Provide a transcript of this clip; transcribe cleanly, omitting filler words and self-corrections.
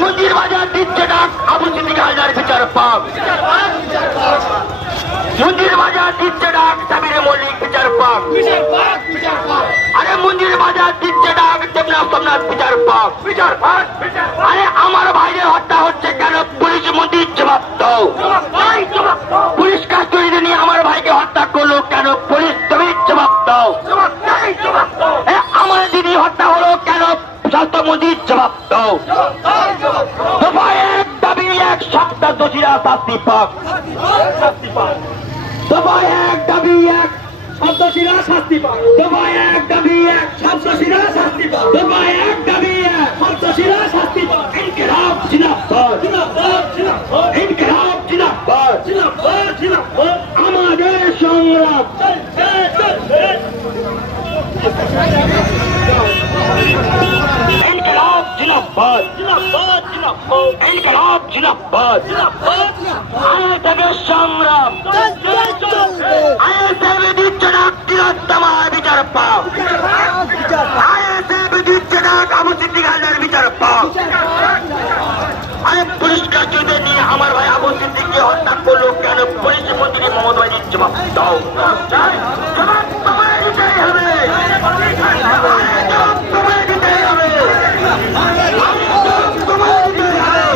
মুদির বাজার দিচ্ছে ডাক আবু সিদ্দিক হালদার বিচার পাক। মুদির বাজার দিচ্ছে ডাক সাবির মল্লিক বিচার পাক। আরে মুদির বাজার দিচ্ছে ডাক দেবনাথ সোমনাথ বিচার পাক। আরে আমার ভাইদের হত্যা হচ্ছে কেন? পুলিশ মন্ত্রীর জবাব দাও। পুলিশ কাস্টডিতে নিয়ে আমার ভাইকে হত্যা করলো কেন? পুলিশ তুমি জবাব দাও। আমার দিদি হত্যা হলো কেন? স্বাস্থ্যমন্ত্রীর জবাব দাও। দফায় এক দাবি এক সপ্তাহ দোষীরা শাস্তি পাক। দফায় এক দাবি এক সন্ত্রাসীরা শাস্তি পাক। দফায় এক দাবি এক সন্ত্রাসীরা শাস্তি পাক। দফায় এক দাবি এক সন্ত্রাসীরা শাস্তি পাক। ইনকিলাব জিন্দাবাদ, জিন্দাবাদ, জিন্দাবাদ, ইনকিলাব জিন্দাবাদ, জিন্দাবাদ, জিন্দাবাদ। আমাদের সংগ্রাম চলছে, চলছে। ইনকিলাব জিন্দাবাদ, জিন্দাবাদ, জিন্দাবাদ, ইনকিলাব জিন্দাবাদ, জিন্দাবাদ, জিন্দাবাদ। আমাদের সংগ্রাম চলছে, চলছে। আইএসএফ দিচ্ছে ডাক তিলোত্তমা বিচার পাও। আইএসএফ দিচ্ছে ডাক আবু সিদ্দিক হালদার বিচার পাও। আরে পুলিশ কাস্টডিতে নিয়ে আমার ভাই আবু সিদ্দিককে হত্যা করলো কেন? পুলিশ মন্ত্রী মমতা বাহিনীর জবাব দাও। জবাব তোমায় দিতেই হবে। জবাব তোমায় দিতেই হবে। জবাব তোমায় দিতেই হবে।